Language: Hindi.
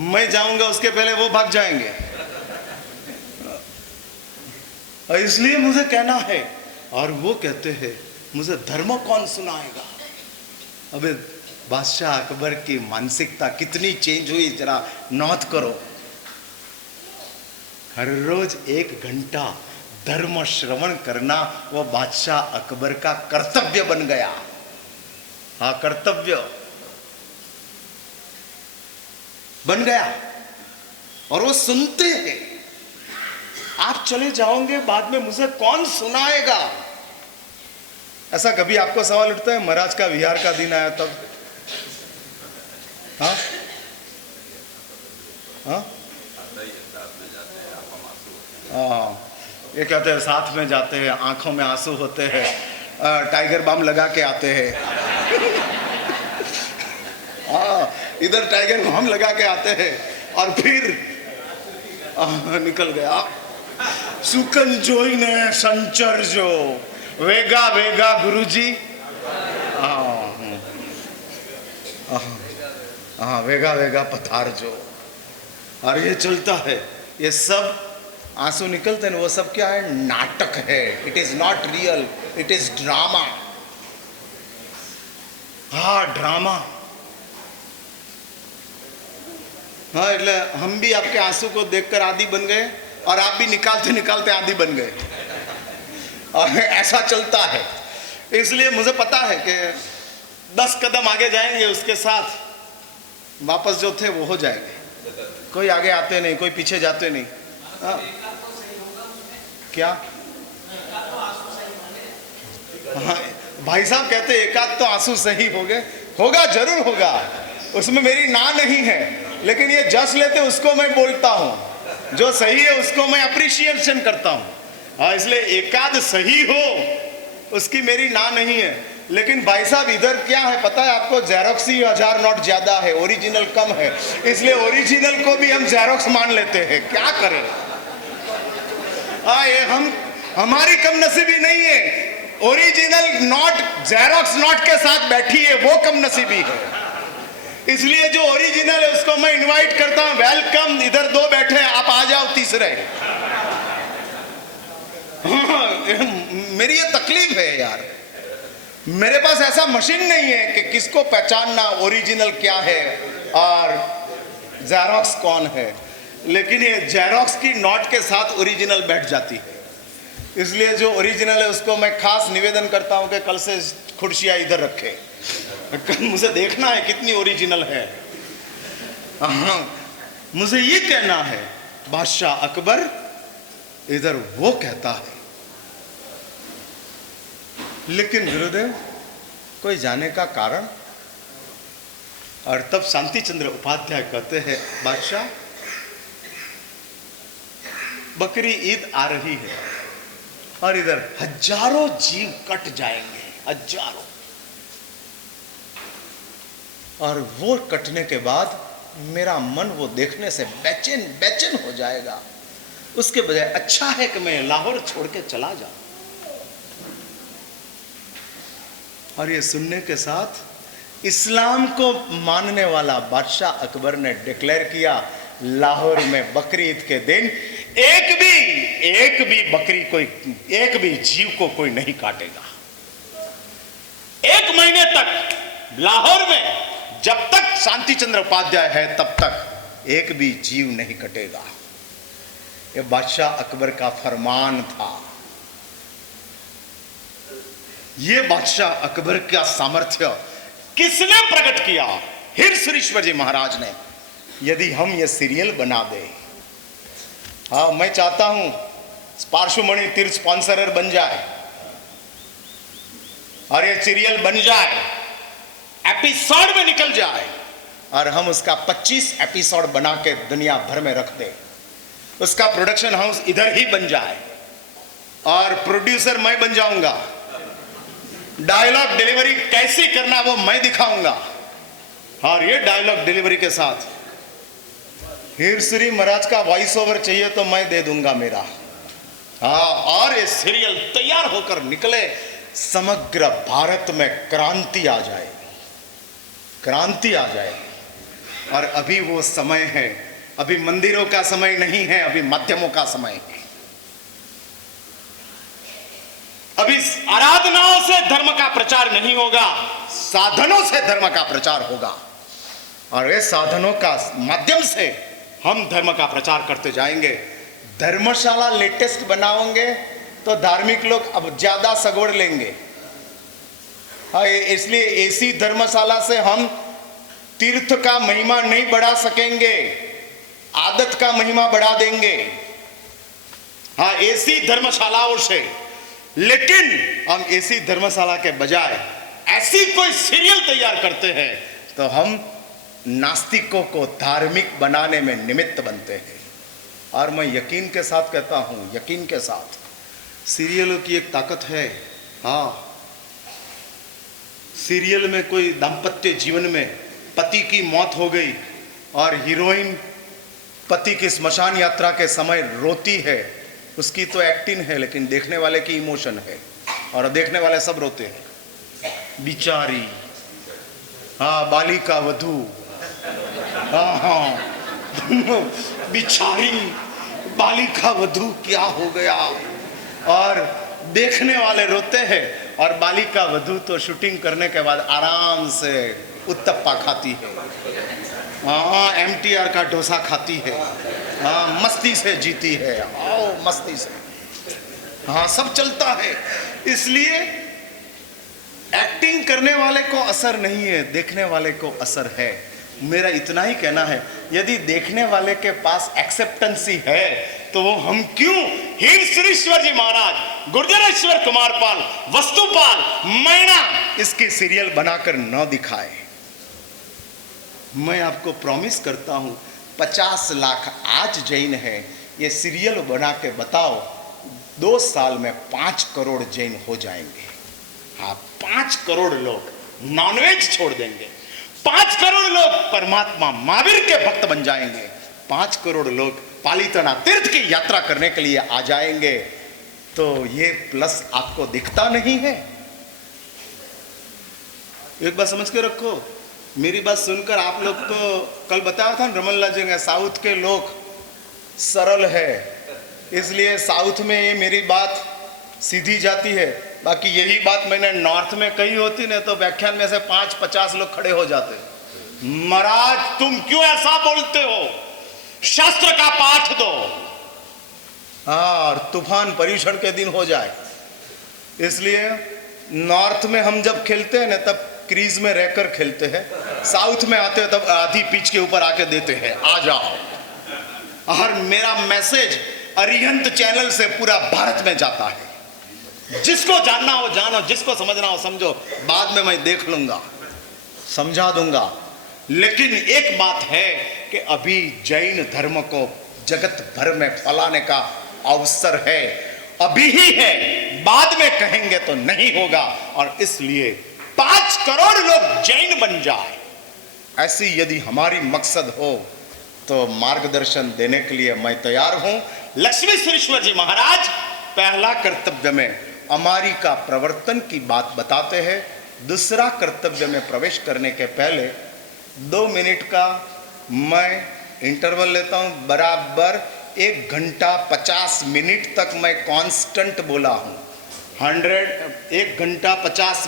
मैं जाऊंगा उसके पहले वो भाग जाएंगे। इसलिए मुझे कहना है, और वो कहते हैं मुझे धर्म कौन सुनाएगा। अबे बादशाह अकबर की मानसिकता कितनी चेंज हुई, जरा नोट करो। हर रोज 1 घंटा धर्म श्रवण करना वो बादशाह अकबर का कर्तव्य बन गया। हाँ, कर्तव्य बन गया। और वो सुनते हैं। आप चले जाओगे, बाद में मुझे कौन सुनाएगा। ऐसा कभी आपको सवाल उठता है, महाराज का विहार का दिन आया तब? हाँ हाँ हाँ, ये कहते हैं साथ में जाते हैं, आंखों में आंसू होते हैं, टाइगर बाम लगा के आते हैं। हाँ, इधर टाइगर बाम लगा के आते हैं और फिर निकल गया। सुकन जोई ने संचर जो वेगा वेगा गुरुजी। हाँ, वेगा वेगा पथार जो। और ये चलता है, ये सब आंसू निकलते हैं, वो सब क्या है? नाटक है। It is not real, it is drama. हाँ, ड्रामा। हाँ, એટલે हम भी आपके आंसू को देखकर आदी बन गए और आप भी निकालते निकालते आदी बन गए। और ऐसा चलता है। इसलिए मुझे पता है कि 10 कदम आगे जाएंगे, उसके साथ वापस जो थे वो हो जाएंगे। कोई आगे आते नहीं, कोई पीछे जाते नहीं। हाँ, क्या? हाँ, भाई साहब कहते एकाध तो आंसू सही हो गए। होगा, जरूर होगा, उसमें मेरी ना नहीं है। लेकिन ये जस लेते उसको मैं बोलता हूँ, जो सही है उसको मैं अप्रिशिएशन करता हूँ। हाँ, इसलिए एकाध सही हो उसकी मेरी ना नहीं है। लेकिन भाई साहब इधर क्या है पता है आपको? जेरोक्स ही 1000 नोट ज्यादा है, ओरिजिनल कम है। इसलिए ओरिजिनल को भी हम जेरोक्स मान लेते हैं। क्या करें? हाँ, ये हमारी कम नसीबी नहीं है। ओरिजिनल नोट जेरोक्स नोट के साथ बैठी है, वो कम नसीबी है। इसलिए जो ओरिजिनल है उसको मैं इनवाइट करता हूं, वेलकम, इधर 2 बैठे हैं, आप आ जाओ तीसरे। मेरी ये तकलीफ है यार, मेरे पास ऐसा मशीन नहीं है कि किसको पहचानना ओरिजिनल क्या है और जेरोक्स कौन है। लेकिन ये जेरोक्स की नोट के साथ ओरिजिनल बैठ जाती है। इसलिए जो ओरिजिनल है उसको मैं खास निवेदन करता हूं कि कल से कुर्सियां इधर रखे, मुझे देखना है कितनी ओरिजिनल है। मुझे ये कहना है, बादशाह अकबर इधर वो कहता है। लेकिन गुरुदेव कोई जाने का कारण? और तब शांति चंद्र उपाध्याय कहते हैं, बादशाह बकरी ईद आ रही है और इधर हजारों जीव कट जाएंगे, हजारों। और वो कटने के बाद मेरा मन वो देखने से बेचैन बेचैन हो जाएगा। उसके बजाय अच्छा है कि मैं लाहौर छोड़ के चला जाऊं। और ये सुनने के साथ इस्लाम को मानने वाला बादशाह अकबर ने डिक्लेयर किया, लाहौर में बकरी ईद के दिन एक भी बकरी, कोई एक भी जीव को कोई नहीं काटेगा। 1 महीने तक लाहौर में जब तक शांति चंद्र उपाध्याय है तब तक एक भी जीव नहीं कटेगा। यह बादशाह अकबर का फरमान था। ये बादशाह अकबर का सामर्थ्य किसने प्रकट किया? हिरसुरेश्वर जी महाराज ने। यदि हम ये सीरियल बना दे, हाँ, मैं चाहता हूं पार्श्वमणि तीर्थ स्पॉन्सरर बन जाए और ये सीरियल बन जाए, एपिसोड में निकल जाए और हम उसका 25 एपिसोड बना के दुनिया भर में रख दे। उसका प्रोडक्शन हाउस इधर ही बन जाए और प्रोड्यूसर मैं बन जाऊंगा। डायलॉग डिलीवरी कैसे करना वो मैं दिखाऊंगा। और ये डायलॉग डिलीवरी के साथ हिरसुरी महाराज का वॉइस ओवर चाहिए तो मैं दे दूंगा मेरा। हाँ, और ये सीरियल तैयार होकर निकले, समग्र भारत में क्रांति आ जाएगी, क्रांति आ जाएगी। और अभी वो समय है, अभी मंदिरों का समय नहीं है, अभी माध्यमों का समय है। अभी आराधनाओं से धर्म का प्रचार नहीं होगा, साधनों से धर्म का प्रचार होगा। और ये साधनों का माध्यम से हम धर्म का प्रचार करते जाएंगे। धर्मशाला लेटेस्ट बनाओगे तो धार्मिक लोग अब ज्यादा सगवड़ लेंगे। हाँ, इसलिए ऐसी धर्मशाला से हम तीर्थ का महिमा नहीं बढ़ा सकेंगे, आदत का महिमा बढ़ा देंगे। हाँ, ऐसी धर्मशालाओं से। लेकिन हम ऐसी धर्मशाला के बजाय ऐसी कोई सीरियल तैयार करते हैं तो हम नास्तिकों को धार्मिक बनाने में निमित्त बनते हैं। और मैं यकीन के साथ कहता हूं, यकीन के साथ, सीरियलों की एक ताकत है। हाँ, सीरियल में कोई दाम्पत्य जीवन में पति की मौत हो गई और हीरोइन पति की स्मशान यात्रा के समय रोती है, उसकी तो एक्टिंग है, लेकिन देखने वाले की इमोशन है और देखने वाले सब रोते हैं। बिचारी, हाँ, बालिका वधू, हाँ, बिचारी बालिका वधू क्या हो गया, और देखने वाले रोते हैं। और बालिका वधू तो शूटिंग करने के बाद आराम से उत्तप्पा खाती है, हाँ, MTR का डोसा खाती है, हाँ, मस्ती से जीती है, आओ मस्ती से, हाँ, सब चलता है। इसलिए एक्टिंग करने वाले को असर नहीं है, देखने वाले को असर है। मेरा इतना ही कहना है, यदि देखने वाले के पास एक्सेप्टेंसी है तो वो हम क्यों हीर श्रीश्वर जी महाराज, गुर्जरेश्वर कुमारपाल, वस्तुपाल, मैना इसके सीरियल बनाकर न दिखाए। मैं आपको प्रॉमिस करता हूं 50 लाख आज जैन है, ये सीरियल बना के बताओ 2 साल में 5 करोड़ जैन हो जाएंगे। हाँ, 5 करोड़ लोग नॉनवेज छोड़ देंगे, 5 करोड़ लोग परमात्मा महावीर के भक्त बन जाएंगे, 5 करोड़ लोग पालिताना तीर्थ की यात्रा करने के लिए आ जाएंगे। तो ये प्लस आपको दिखता नहीं है? एक बात समझ के रखो, मेरी बात सुनकर आप लोग तो कल बताया था रमनलाल जी ने, साउथ के लोग सरल है, इसलिए साउथ में ये मेरी बात सीधी जाती है। बाकी यही बात मैंने नॉर्थ में कही होती ना तो व्याख्यान में से 5-50 लोग खड़े हो जाते। महाराज तुम क्यों ऐसा बोलते हो, शास्त्र का पाठ दो। हाँ, और तूफान पर्यूषण के दिन हो जाए। इसलिए नॉर्थ में हम जब खेलते हैं ना तब क्रीज में रहकर खेलते हैं, साउथ में आते हैं तब आधी पिच के ऊपर आके देते हैं, आ जाओ। और मेरा मैसेज अरिहंत चैनल से पूरा भारत में जाता है। जिसको जानना हो जानो, जिसको समझना हो समझो, बाद में मैं देख लूंगा, समझा दूंगा। लेकिन एक बात है कि अभी जैन धर्म को जगत भर में फैलाने का अवसर है, अभी ही है, बाद में कहेंगे तो नहीं होगा। और इसलिए 5 करोड़ लोग जैन बन जाए, ऐसी यदि हमारी मकसद हो तो मार्गदर्शन देने के लिए मैं तैयार हूं। लक्ष्मी सुरेश्वर जी महाराज पहला कर्तव्य में अमारी का प्रवर्तन की बात बताते हैं। दूसरा कर्तव्य में प्रवेश करने के पहले 2 मिनट का मैं इंटरवल लेता हूं। बराबर 1 घंटा 50 मिनट तक मैं कांस्टेंट बोला हूं। 1 घंटा 50